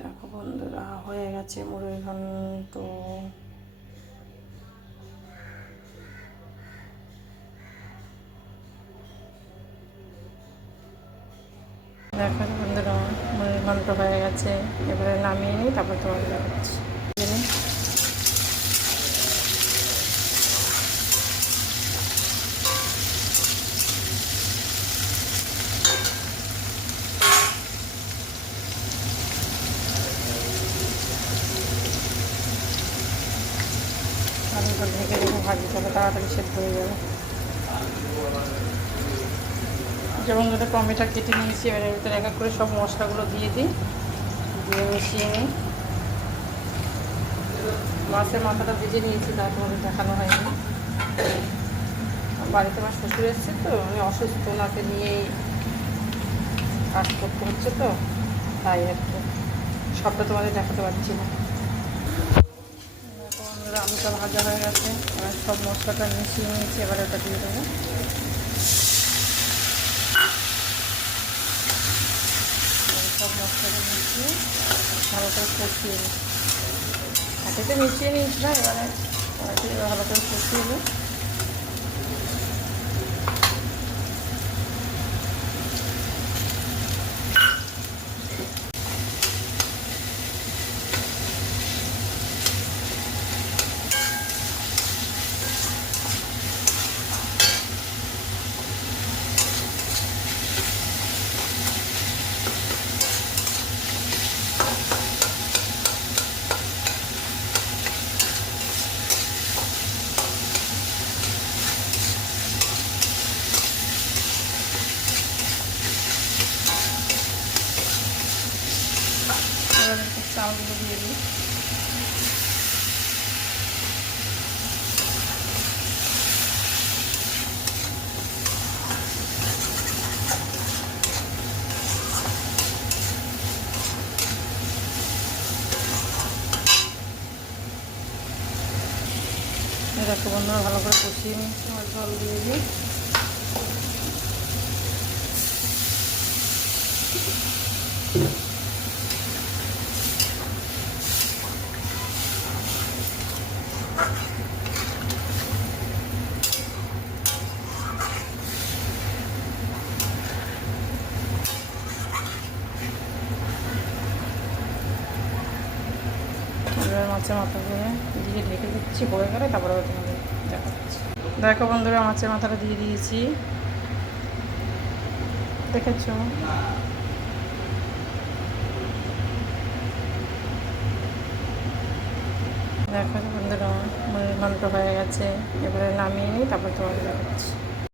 দেখো বন্ধুরা, হয়ে গেছে মুড়ির ঘন্ট। দেখো বন্ধুরা, মুড়ির ঘন্ট হয়ে গেছে। এবারে নামিয়ে নিই, তারপর তোমাদের দেখাচ্ছি। আলুটা ঢেকে রেখে ভাজি, তাহলে তাড়াতাড়ি সেদ্ধ হয়ে যাবে। যেমন ধরো টমেটো কেটে নিয়েছি, এবারে ভিতরে এক এক করে সব মশলাগুলো দিয়ে দিই, দিয়ে মিশিয়ে নিই। মাছের মাথাটা ভেজে নিয়েছি, তা তোমাদের দেখানো হয়নি। বাড়িতে আমার শ্বশুর এসছে তো, আমি অসুস্থ, ওনাকে নিয়েই কাজ করতে হচ্ছে তো, তাই আর কি সবটা তোমাদের দেখাতে পারছি না। আলুটা ভাজা হয়ে গেছে, এবার সব মশলাটা মিশিয়ে নিয়েছি, এবার ওটা দিয়ে দেবো। সব মশলাটা মিশিয়ে ভালো করে কষিয়ে নিই। হাতেতে মিশিয়ে নিয়েছিলাম, এবারে ভালো করে কষিয়ে নিই। এবার চাউলগুলো দিয়ে দিই। দেখো বন্ধুরা, ভালো করে কষিয়ে নিচ্ছি, আর জল দিয়ে দিই। এবার মাছের মাথাগুলো দিয়ে ঢেকে দিচ্ছি, হয়ে গেলে তারপরে তোমাদের দেখাচ্ছি। দেখো বন্ধুরা, মাছের মাথাটা দিয়ে দিয়েছি, দেখেছো? দেখো বন্ধুরা, মুড়ির ঘন্ট হয়ে গেছে, এবারে নামিয়ে নিই, তারপর তোমাদের দেখাচ্ছি।